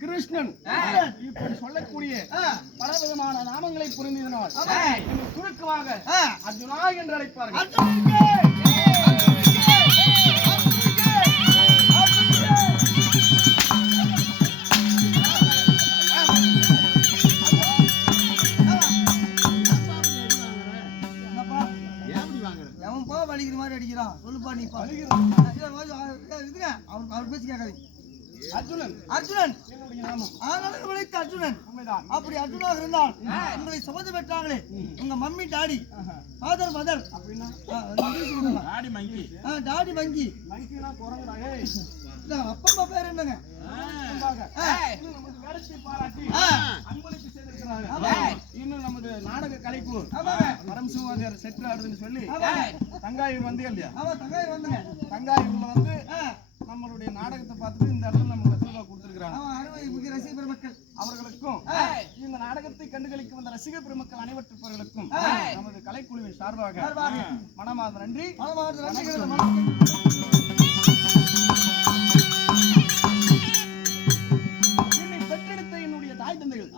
கிருஷ்ணன் இப்படி சொல்லக்கூடிய பல விதமான நாமங்களை புரிந்ததனால் சுருக்கமாக அர்ஜுனா என்று அழைப்பார்கள். வலிக்கிற மாதிரி அடிக்கிறான். சொல்லுப்பா நீ அவர் பேசி கேட்காது. அர்ஜுனன் அர்ஜுனன் என்னுடைய நாமம். ஆனாலும் விளைத்த அர்ஜுனன். அப்படி அர்ஜுனாக இருந்தால் உங்களை சுமந்து பெற்றாங்களே உங்க மம்மி டாடி ஃபாதர் மதர் அப்படின்னா டாடி மங்கி டாடி மங்கி மங்கினா குரங்குறாங்க. அப்பா அம்மா பேர் என்னங்க? நமது வேடத்தை பாராட்டி அன்பளிப்பு செய்திருக்கிறாங்க. இன்னும் நமது நாடக கலைக்குழு பரமசிவாதியார் செட்டு ஆடுதுன்னு சொல்லி தங்காயூர் வந்து இல்லையா? தங்காயூர் வந்துங்க. தங்காயூர்ல வந்து நம்மளுடைய நாடகத்தை பார்த்துட்டு இந்த இடத்துல நமக்கு ரசீதா கொடுத்திருக்கிறாங்க. ரசிக பெருமக்கள் அவர்களுக்கும் இந்த நாடகத்தை கண்டுகளிக்க வந்த ரசிக பெருமக்கள் அனைவருக்கும் நமது கலைக்குழுவின் சார்பாக மனமார்ந்த நன்றி. என்னை பெற்றெடுத்த என்னுடைய தாய் தந்தைகள்